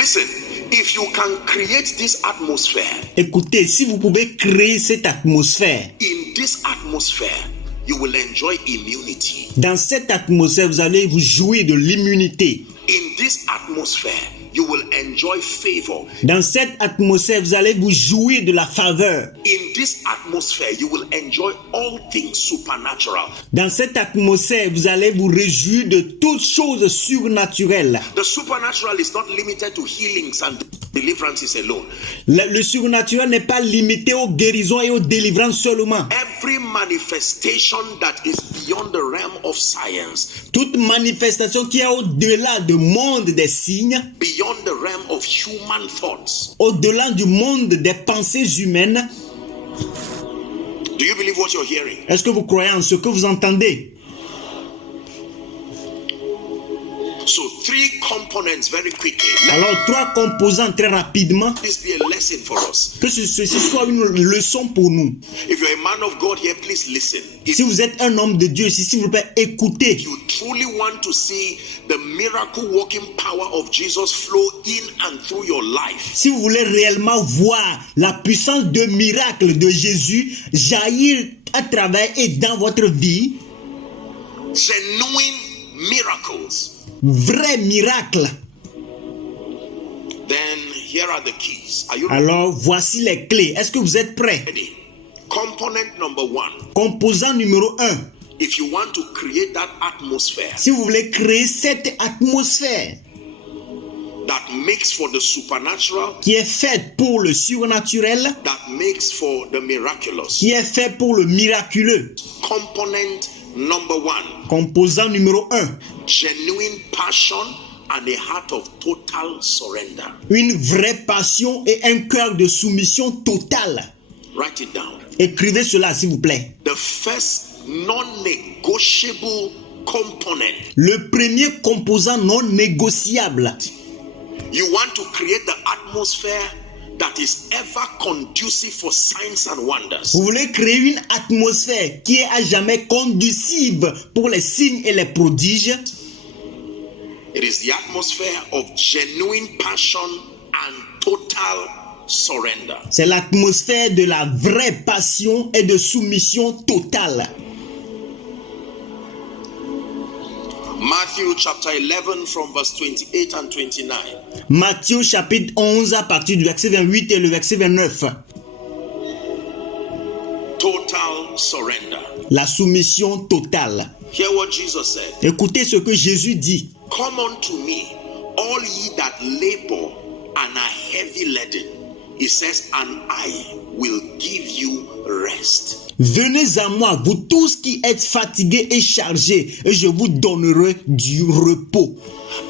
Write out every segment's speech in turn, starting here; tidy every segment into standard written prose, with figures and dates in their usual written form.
Listen, if you can create this atmosphere, Écoutez, si vous pouvez créer cette atmosphère, in this atmosphere, you will enjoy immunity. dans cette atmosphère, vous allez vous jouir de l'immunité. In this atmosphere, you will enjoy favor. Dans cette atmosphère, vous allez vous jouir de la faveur. In this atmosphere, you will enjoy all things supernatural. Dans cette atmosphère, vous allez vous réjouir de toutes choses surnaturelles. The supernatural is not limited to healings and deliverances alone. Le surnaturel n'est pas limité aux guérisons et aux délivrances seulement. Every manifestation that is beyond the realm of science, Toute manifestation qui est au-delà du monde des signes, beyond the realm of human thoughts. au-delà du monde des pensées humaines. Do you believe what you're hearing? Est-ce que vous croyez en ce que vous entendez? So 3 components very quickly. Alors, 3 composants très rapidement. Let this be a lesson for us. Que ceci soit une leçon pour nous. If you're a man of God here, please listen. If Si vous êtes un homme de Dieu ici, s'il vous plaît, écoutez. you truly want to see the miracle working power of Jesus flow in and through your life, Si vous voulez réellement voir la puissance de miracle de Jésus jaillir à travers et dans votre vie, genuine miracles, vrai miracle, then here are the keys. Are you ready? alors voici les clés. Est-ce que vous êtes prêts? Component number 1. Composant numéro 1. If you want to create that atmosphere Si vous voulez créer cette atmosphère that makes for the supernatural, qui est faite pour le surnaturel, that makes for the miraculous, qui est faite pour le miraculeux, component number 1, composant numéro 1, genuine passion and a heart of total surrender. une vraie passion et un cœur de soumission totale. Write it down. Écrivez cela, s'il vous plaît. The first non-negotiable component. Le premier composant non négociable. You want to create the atmosphere that is ever conducive for signs and wonders. Vous voulez créer une atmosphère qui est à jamais conducive pour les signes et les prodiges. It is the atmosphere of genuine passion and total surrender. C'est l'atmosphère de la vraie passion et de soumission totale. Matthew chapter 11 from verse 28 and 29. Matthieu chapitre 11 à partir du verset 28 et le verset 29. Total surrender. La soumission totale. Hear what Jesus said. Écoutez ce que Jésus dit. Come unto me, all ye that labor and are heavy laden. He says, and I will give you rest. Venez à moi, vous tous qui êtes fatigués et chargés, et je vous donnerai du repos.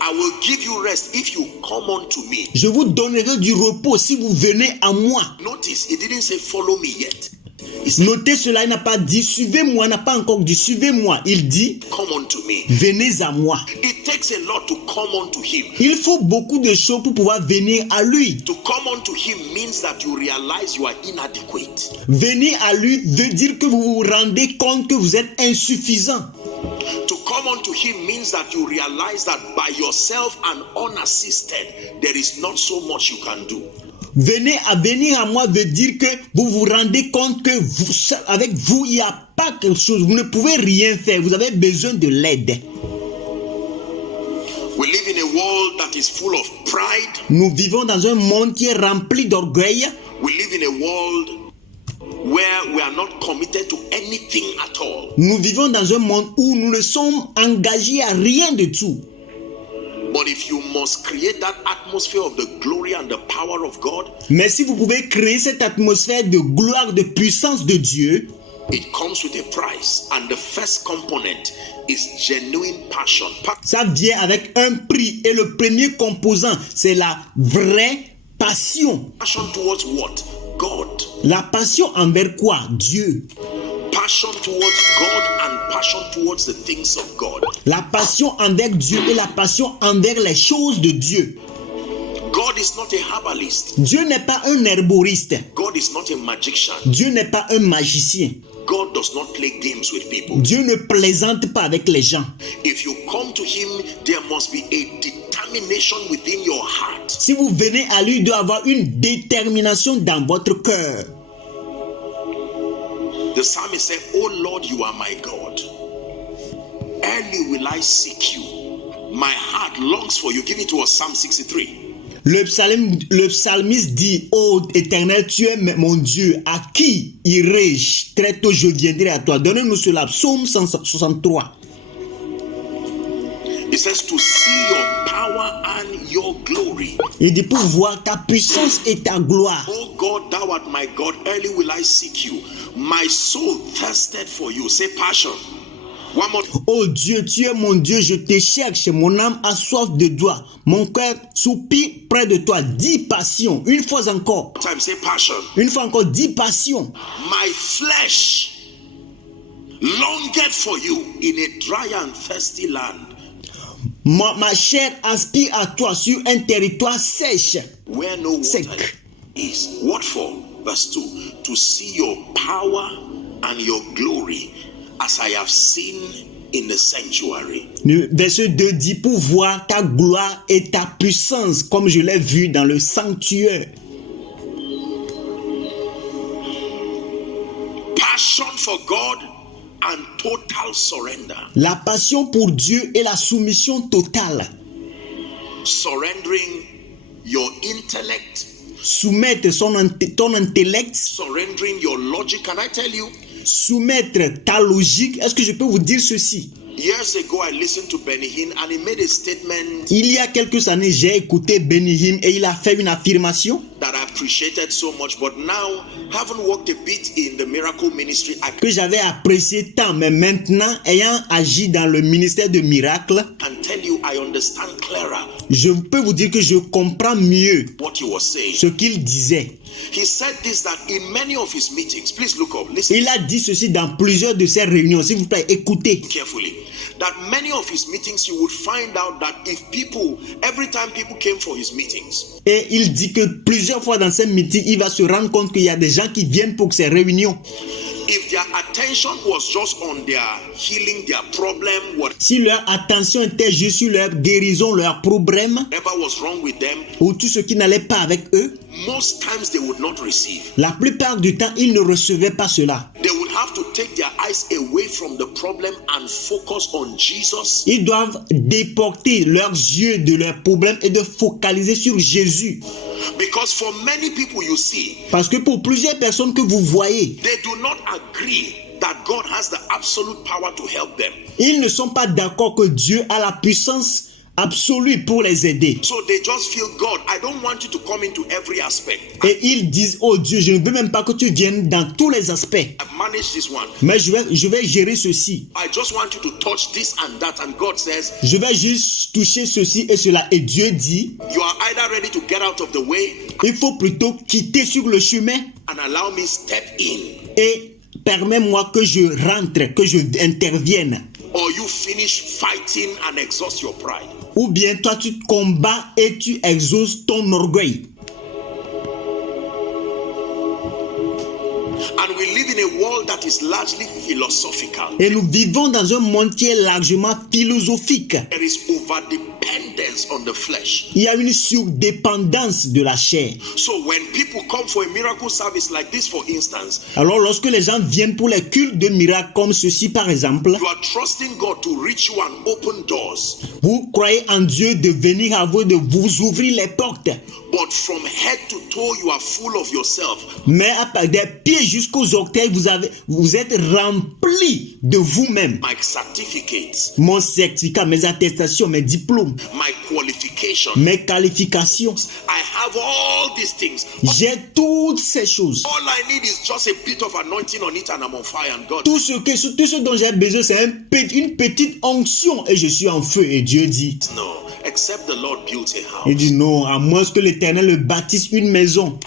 I will give you rest if you come unto me. Je vous donnerai du repos si vous venez à moi. Notice, it didn't say follow me yet. He said, Notez cela, il n'a pas dit suivez-moi, il n'a pas encore dit suivez-moi. Il dit come unto me. venez à moi. It takes a lot to come unto him. Il faut beaucoup de choses pour pouvoir venir à lui. To come unto him means that you realize you are inadequate. Venir à lui veut dire que vous vous rendez compte que vous êtes insuffisant. To come unto him means that you realize that by yourself and unassisted, there is not so much you can do. Venir à moi veut dire que vous vous rendez compte que avec vous, il n'y a pas quelque chose. Vous ne pouvez rien faire. Vous avez besoin de l'aide. We live in a world that is full of pride. Nous vivons dans un monde qui est rempli d'orgueil. We live in a world where we are not committed to anything at all. Nous vivons dans un monde où nous ne sommes engagés à rien de tout. But if you must create that atmosphere of the glory and the power of God, Mais si vous pouvez créer cette atmosphère de gloire, de puissance de Dieu, it comes with a price. And the first component is genuine passion. ça vient avec un prix. Et le premier composant, c'est la vraie passion. Passion towards what? God. La passion envers quoi? Dieu. Passion towards God and passion towards the things of God. La passion envers Dieu et la passion envers les choses de Dieu. God is not a herbalist. Dieu n'est pas un herboriste. God is not a magician. Dieu n'est pas un magicien. God does not play games with people. Dieu ne plaisante pas avec les gens. If you come to him, there must be a determination within your heart. Si vous venez à lui, il doit avoir une détermination dans votre cœur. The psalmist said, "Oh Lord, you are my God. Early will I seek you. My heart longs for you." Give it to us, Psalm 63. Le psalmiste dit, ô Éternel, tu es mon Dieu, à qui irai-je? Très tôt je viendrai à toi. Donnez-nous cela, Psaume 163. It says to see your power and your glory. Il dit pour voir ta puissance et ta gloire. Oh God, thou art my God, early will I seek you. My soul thirsted for you. Say passion. One more. Oh Dieu, tu es mon Dieu, je te cherche, mon âme a soif de toi. Mon cœur soupire près de toi. 10 passions. Une fois encore. Time, say passion. Une fois encore, 10 passions. My flesh longed for you in a dry and thirsty land. Ma chair aspire à toi sur un territoire sèche. Where no water Sec. is. What for? Verse 2. To see your power and your glory as I have seen in the sanctuary. Le verset 2 dit pour voir ta gloire et ta puissance comme je l'ai vu dans le sanctuaire. Passion for God and total surrender. La passion pour Dieu et la soumission totale. Surrendering your intellect, Soumettre ton intellect, surrendering your logic. Can I tell you? soumettre ta logique. Est-ce que je peux vous dire ceci? Years ago, I listened to Benny Hinn and he made a statement Il y a quelques années, j'ai écouté Benny Hinn et il a fait une affirmation that I appreciated so much, but now, having worked a bit in the miracle ministry, I que j'avais apprécié tant, mais maintenant, ayant agi dans le ministère de miracles, can tell you I understand clearer je peux vous dire que je comprends mieux what he was saying. ce qu'il disait. He said this, that in many of his meetings, please look up, listen Il a dit ceci dans plusieurs de ses réunions. S'il vous plaît, écoutez. carefully, that many of his meetings you would find out that if people, every time people came for his meetings, Et il dit que plusieurs fois dans ces meetings, il va se rendre compte qu'il y a des gens qui viennent pour ces réunions. if their attention was just on their healing, their problem, Si leur attention était juste sur leur guérison, leurs problèmes, whatever was wrong with them, ou tout ce qui n'allait pas avec eux, most times they would not receive. la plupart du temps, ils ne recevaient pas cela. They would have to take their eyes away from the problem and focus on Jesus. Ils doivent déporter leurs yeux de leurs problèmes et de focaliser sur Jésus. Because for many people you see, Parce que pour plusieurs personnes que vous voyez, they do not agree that God has the absolute power to help them. ils ne sont pas d'accord que Dieu a la puissance absolue pour les aider. So they just feel, God, I don't want you to come into every aspect. Et ils disent, oh Dieu, je ne veux même pas que tu viennes dans tous les aspects. I've managed this one. Mais je vais gérer ceci. I just want you to touch this and that. And God says, Je vais juste toucher ceci et cela. Et Dieu dit, you are either ready to get out of the way il faut plutôt quitter sur le chemin and allow me step in, et permets-moi que je rentre, que je intervienne. or you finish fighting and exhaust your pride. Ou bien toi tu combats et tu exauces ton orgueil. And we live in a world that is largely philosophical. Et nous vivons dans un monde qui est largement philosophique. There is overdependence on the flesh. Il y a une surdépendance de la chair. So when people come for a miracle service like this, for instance, Alors lorsque les gens viennent pour les cultes de miracles comme ceci par exemple, you are trusting God to reach you and open doors. vous croyez en Dieu de venir à vous, de vous ouvrir les portes. But from head to toe, you are full of yourself. Mais des pieds jusqu'aux orteils, vous êtes rempli de vous-même. My certificates, Mon certificat, mes attestations, mes diplômes, my qualifications, mes qualifications. I have all these things. J'ai toutes ces choses. All I need is just a bit of anointing on it and I'm on fire, and God. Tout ce dont j'ai besoin, c'est une petite onction et je suis en feu. Et Dieu dit, No, except the Lord built a il house. dit non, à moins que l'Éternel le bâtisse une maison.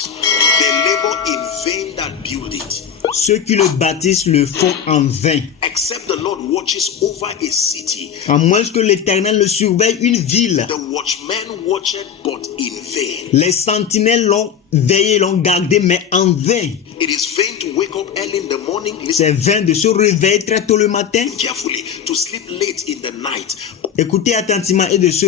They labor in vain that build it. Ceux qui le bâtissent le font en vain. Except the Lord watches over a city. À moins que l'Éternel le surveille une ville. The watchmen watched, but in vain. Les sentinelles l'ont veillé, l'ont gardé, mais en vain. It is vain to wake up early in the morning. Listen C'est vain de se réveiller très tôt le matin, carefully, to sleep late in the night, écouter attentivement et de se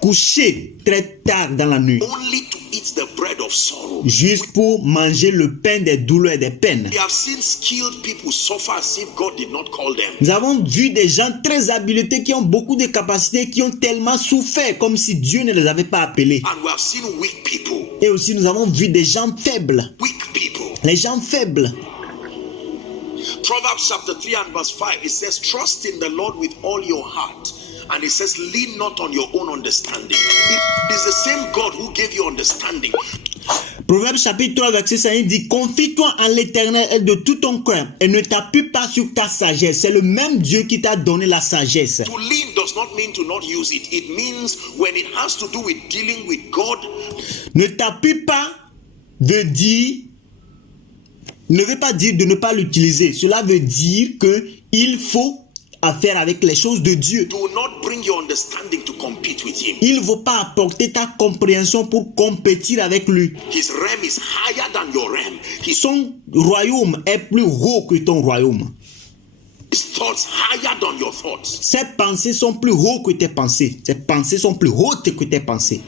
coucher très tard dans la nuit, only to eat the bread of sorrow. juste pour manger le pain des douleurs et des peines. We have seen skilled people suffer as if God did not call them. Nous avons vu des gens très habilités qui ont beaucoup de capacités, qui ont tellement souffert comme si Dieu ne les avait pas appelés. And we have seen weak people. Et aussi nous avons vu des gens faibles. Weak people. Les gens faibles. Proverbs chapter 3 and verse 5, it says, trust in the Lord with all your heart. And it says, lean not on your own understanding. It is the same God who gave you understanding. Proverbe chapitre 3 verset 5 dit, confie-toi en l'Éternel et de tout ton cœur et ne t'appuie pas sur ta sagesse. C'est le même Dieu qui t'a donné la sagesse. To lean does not mean to not use it. It means when it has to do with dealing with God. Ne t'appuie pas de dire, ne veut pas dire de ne pas l'utiliser. Cela veut dire que il faut faire avec les choses de Dieu. Do not bring your understanding to compete with him. Il ne faut pas apporter ta compréhension pour compétir avec lui. His realm is higher than your realm. Son royaume est plus haut que ton royaume. His thoughts higher than your thoughts. Ses pensées sont plus hautes que tes pensées. Ses pensées sont plus hautes que tes pensées.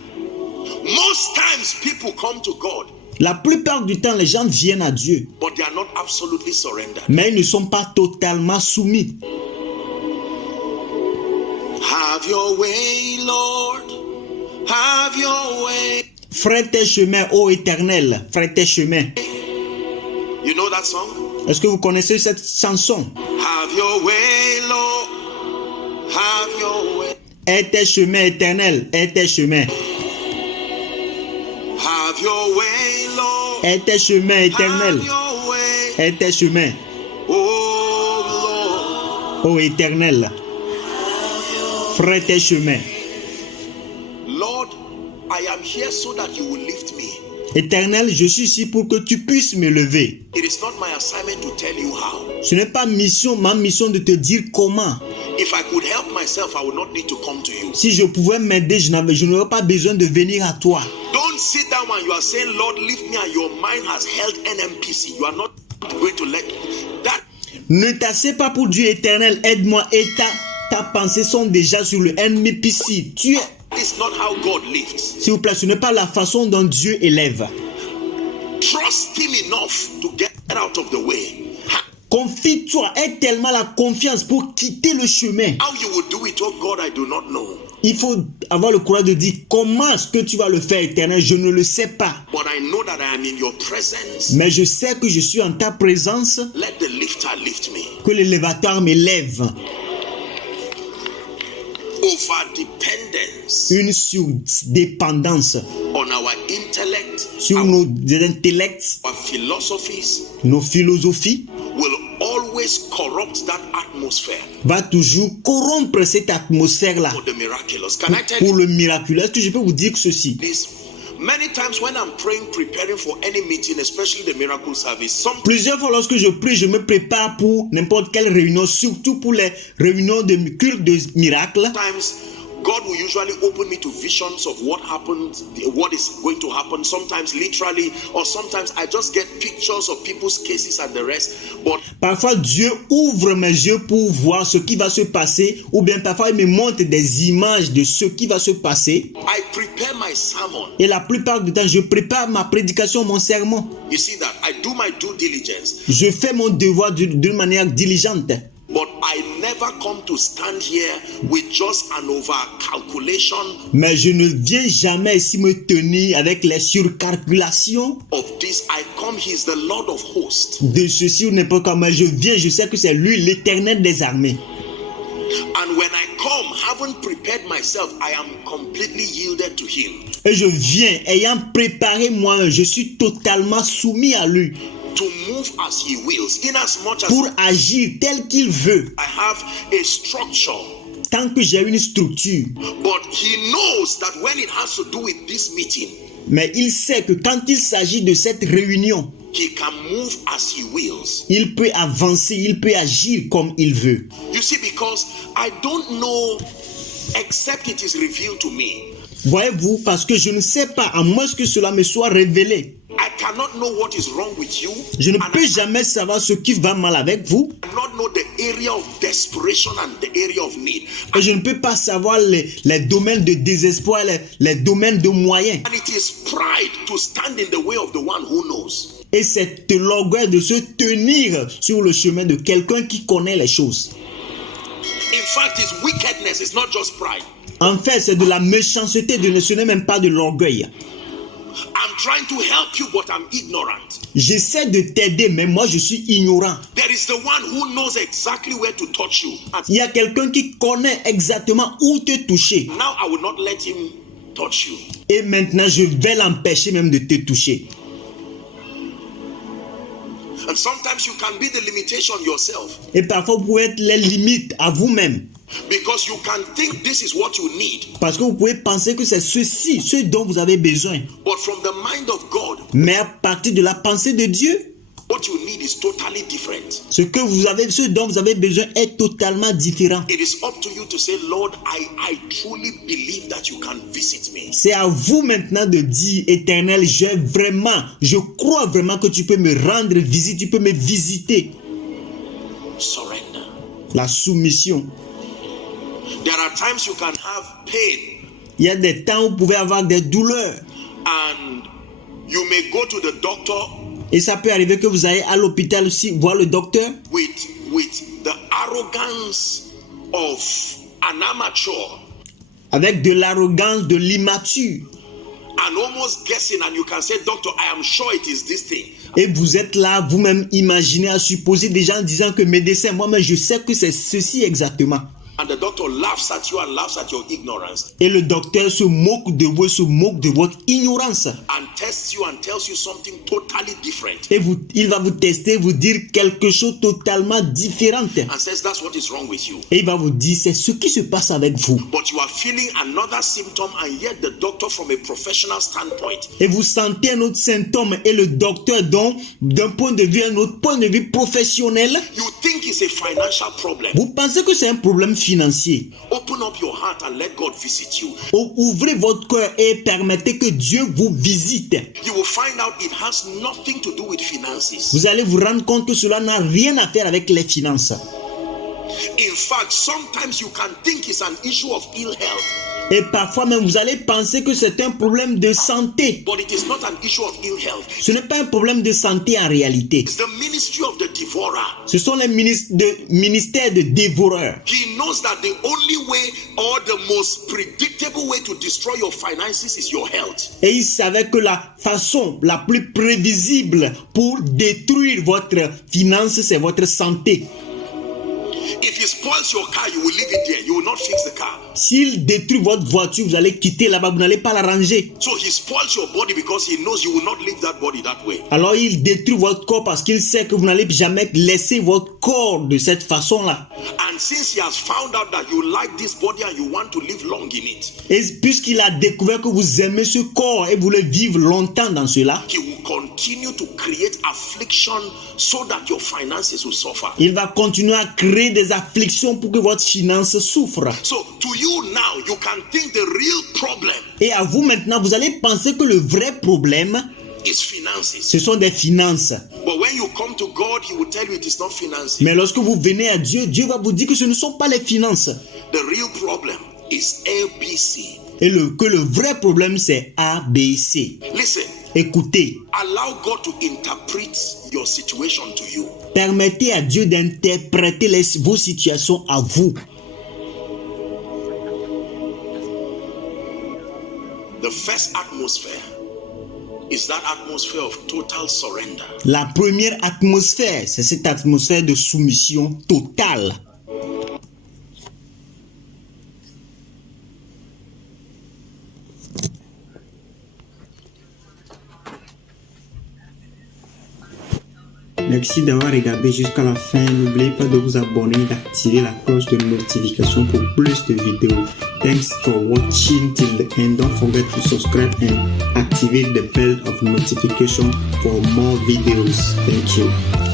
Most times people come to God, La plupart du temps, les gens viennent à Dieu, but they are not absolutely surrendered. mais ils ne sont pas totalement soumis. Have your way, Lord. Have your way. Frère tes chemins, ô Éternel, frère tes chemins. You know that song? Est-ce que vous connaissez cette chanson? Have your way, Lord. Have your way. Aie tes chemins, Éternel, aie tes chemins. Have your way, Lord. Aie tes chemins, Éternel, Have your way. aie tes chemins, Oh Lord. ô Éternel. Frère tes chemins. Lord, I am here so that you will lift me. Éternel, je suis ici pour que tu puisses me lever. It is not my assignment to tell you how. Ce n'est pas ma mission de te dire comment. If I could help myself, I would not need to come to you. Si je pouvais m'aider, je n'aurais pas besoin de venir à toi. Don't sit down when you are saying, Lord, lift me, and your mind has held NMPC. You are not going to let that. Ne t'assieds pas pour Dieu éternel, aide-moi et ta pensée sont déjà sur le NMPC. It's not how God lifts. S'il vous plaît, ce n'est pas la façon dont Dieu élève. Trust him enough to get out of the way. Confie-toi, aie tellement la confiance pour quitter le chemin. How you will do it, oh God, I do not know. Il faut avoir le courage de dire comment est-ce que tu vas le faire, éternel. Je ne le sais pas. But I know that I am in your presence. Mais je sais que je suis en ta présence. Let the lifter lift me. Que l'élévateur m'élève. Over dependence Une surdépendance on our intellect, sur nos intellects, our philosophies nos philosophies, will always corrupt that atmosphere va toujours corrompre cette atmosphère-là for the miraculous. Can I tell pour you le miraculeux. Est-ce que je peux vous dire ceci? this? Many times when I'm praying, preparing for any meeting, especially the miracle service, Plusieurs fois lorsque je prie, je me prépare pour n'importe quelle réunion, surtout pour les réunions de culte de miracles. sometimes God will usually open me to visions of what happened, what is going to happen, sometimes literally, or sometimes I just get pictures of people's cases and the rest. But Parfois, Dieu ouvre mes yeux pour voir ce qui va se passer, ou bien parfois, il me montre des images de ce qui va se passer. I prepare my sermon. Et la plupart du temps, je prépare ma prédication, mon sermon. You see that? I do my due diligence. Je fais mon devoir d'une manière diligente. But I never come to stand here with just an over-calculation Mais je ne viens jamais ici me tenir avec les surcalculations of this. I come, he's the Lord of hosts. de ceci ou n'importe quoi. Mais je viens, je sais que c'est lui, l'Éternel des armées. And when I come, having prepared myself, I am completely yielded to him. Et je viens, ayant préparé moi-même, je suis totalement soumis à lui. To move as he wills, in as much as Pour agir tel qu'il veut. I have a structure. Tant que j'ai une structure. But he knows that when it has to do with this meeting, Mais il sait que quand il s'agit de cette réunion, he can move as he wills. il peut avancer, il peut agir comme il veut. You see, because I don't know except it is revealed to me. Voyez-vous, parce que je ne sais pas, à moins que cela me soit révélé. I cannot know what is wrong with you. Je ne and peux I jamais savoir ce qui va mal avec vous. cannot know the area of desperation and the area of need. Et je ne peux pas savoir les domaines de désespoir, les domaines de moyens. And it is pride to stand in the way of the one who knows. Et c'est l'orgueil de se tenir sur le chemin de quelqu'un qui connaît les choses. In fact, it's wickedness, it's not just pride. En fait, c'est de la méchanceté, ce n'est même pas de l'orgueil. I'm trying to help you, but I'm ignorant. J'essaie de t'aider, mais moi je suis ignorant. There is the one who knows exactly where to touch you. And Il y a quelqu'un qui connaît exactement où te toucher. now I will not let him touch you. Et maintenant, je vais l'empêcher même de te toucher. And sometimes you can be the limitation yourself, Et parfois, vous pouvez être les limites à vous-même. because you can think this is what you need, Parce que vous pouvez penser que c'est ceci, ce dont vous avez besoin. but from the mind of God, Mais à partir de la pensée de Dieu, what you need is totally different. ce dont vous avez besoin est totalement différent. It is up to you to say, Lord, I truly believe that you can visit me. C'est à vous maintenant de dire, Éternel, je crois vraiment que tu peux me rendre visite, tu peux me visiter. Surrender. La soumission. There are times you can have pain, Il y a des temps où vous pouvez avoir des douleurs. and you may go to the doctor Et ça peut arriver que vous allez à l'hôpital aussi voir le docteur with the arrogance of an amateur avec de l'arrogance de l'immature. and almost guessing, and you can say, Doctor, I am sure it is this thing. Et vous êtes là, vous-même imaginez, à supposer des gens disant que médecin, moi-même je sais que c'est ceci exactement. And the doctor laughs at you and laughs at your ignorance Et le docteur se moque de vous, se moque de votre ignorance. and tests you and tells you something totally different Et il va vous tester, vous dire quelque chose totalement différent. and says that's what is wrong with you. Et il va vous dire, c'est ce qui se passe avec vous. But you are feeling another symptom, and yet the doctor, from a professional standpoint, Et vous sentez un autre symptôme. Et le docteur, donc, d'un point de vue, un autre point de vue professionnel, you think it's a financial problem. vous pensez que c'est un problème financier. Open up your heart and let God visit you. Ouvrez votre cœur et permettez que Dieu vous visite. You will find out it has nothing to do with finances. Vous allez vous rendre compte que cela n'a rien à faire avec les finances. In fact, sometimes you can think it's an issue of ill health, Et parfois même, vous allez penser que c'est un problème de santé. but it is not an issue of ill health. Ce n'est pas un problème de santé en réalité. It's the ministry of the devourer. Ce sont les ministères de dévoreurs. He knows that the only way or the most predictable way to destroy your finances is your health. Et il savait que la façon la plus prévisible pour détruire votre finance, c'est votre santé. If he spoils your car, you will leave it there. You will not fix the car. S'il détruit votre voiture, vous allez quitter là-bas, vous n'allez pas la ranger. So he spoils your body because he knows you will not leave that body that way. Alors il détruit votre corps parce qu'il sait que vous n'allez jamais laisser votre corps de cette façon-là. And since he has found out that you like this body and you want to live long in it, Et puisqu'il a découvert que vous aimez ce corps et vous voulez vivre longtemps dans cela, he will continue to create affliction so that your finances will suffer. il va continuer à créer des afflictions pour que votre finance souffre. So to you now, you can think the real problem Et à vous maintenant, vous allez penser que le vrai problème, is finances. ce sont des finances. But when you come to God, he will tell you it is not finances. Mais lorsque vous venez à Dieu, Dieu va vous dire que ce ne sont pas les finances. The real problem is ABC. Et que le vrai problème, c'est A, B, C. Listen, Écoutez, allow God to interpret your situation to you. permettez à Dieu d'interpréter vos situations à vous. The first atmosphere is that atmosphere of total surrender. La première atmosphère, c'est cette atmosphère de soumission totale. Merci d'avoir regardé jusqu'à la fin. N'oubliez pas de vous abonner et d'activer la cloche de notification pour plus de vidéos. Thanks for watching till the end. Don't forget to subscribe and activate the bell of notification for more videos. Thank you.